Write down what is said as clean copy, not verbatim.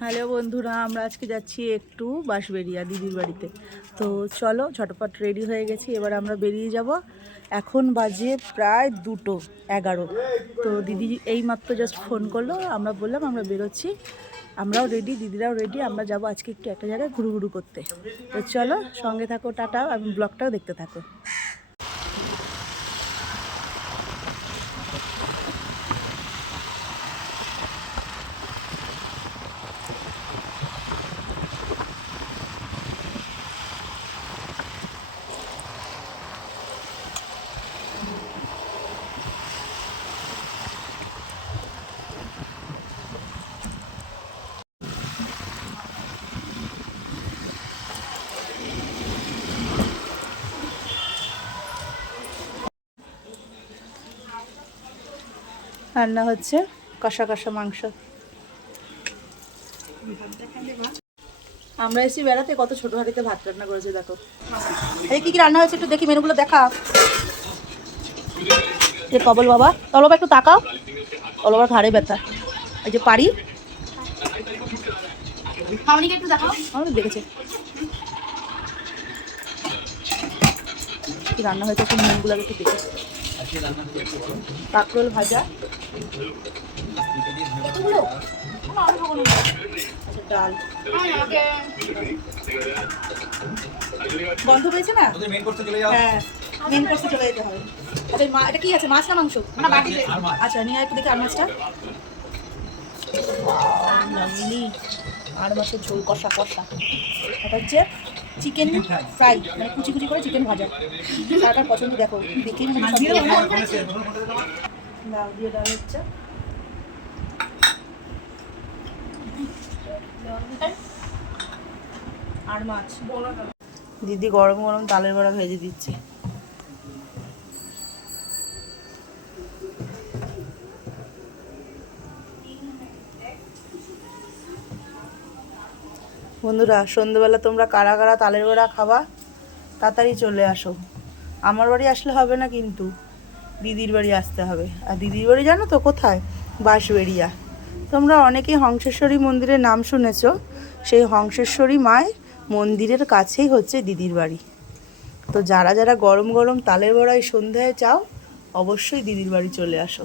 Hello বন্ধুরা, আমরা আজকে যাচ্ছি একটু বাঁশবেড়িয়া দিদির বাড়িতে। তো চলো, ঝটপট রেডি হয়ে গেছি, এবার আমরা বেরিয়ে যাব। এখন বাজে প্রায় 2:11। তো দিদি এইমাত্র জাস্ট ফোন করলো, আমরা বললাম আমরা বেরোচ্ছি, আমরাও রেডি, দিদিরাও রেডি, আমরা যাব আজকে একটু একটা জায়গায় ঘুরু করতে। তো চলো, সঙ্গে থাকো, টাটা, আমি ব্লগটাও দেখতে থাকো। রান্না হচ্ছে কষা কষা মাংস। আমরা এসে বেড়াতে, কত ছোট হাঁড়িতে ভাত রান্না করেছি দেখো। এই কি কি রান্না হয়েছে একটু দেখি, মেনুগুলো দেখা। যে কবল বাবা, তলবা একটু তাকাও, তলবার ঘাড়ে ব্যথা। এই যে পারি, একটু দেখাও, আমাদের দেখেছে কি রান্না হয়েছে, সেই মেনুগুলো একটু দেখে। কাঁকরোল ভাজা, ডাল। গন্ধ পেয়েছে না? হ্যাঁ, মেন কোর্সে চলে যেতে হবে। এটা কি আছে, মাছ না মাংস? আচ্ছা, নিয়ে একটু দেখি আর মাছটা। আর মাছের ঝোল কষা কষা। এটা হচ্ছে চিকেন ফ্রাই, মানে কুচি কুচি করে চিকেন ভাজা। তার পছন্দ দেখো, দেখেই মনে হচ্ছে ডাল দিয়ে। ডাল হচ্ছে আর মাছ। দিদি গরম গরম তালের বড়া ভেজে দিচ্ছে। বন্ধুরা, সন্ধ্যেবেলা তোমরা কারা কারা তালের বড়া খাবা তাড়াতাড়ি চলে আসো। আমার বাড়ি আসলে হবে না, কিন্তু দিদির বাড়ি আসতে হবে। আর দিদির বাড়ি জানো তো কোথায়? বাঁশবেড়িয়া। তোমরা অনেকেই হংসেশ্বরী মন্দিরের নাম শুনেছো, সেই হংসেশ্বরী মায়ের মন্দিরের কাছেই হচ্ছে দিদির বাড়ি। তো যারা যারা গরম গরম তালের বড়া এই সন্ধ্যায় চাও, অবশ্যই দিদির বাড়ি চলে আসো।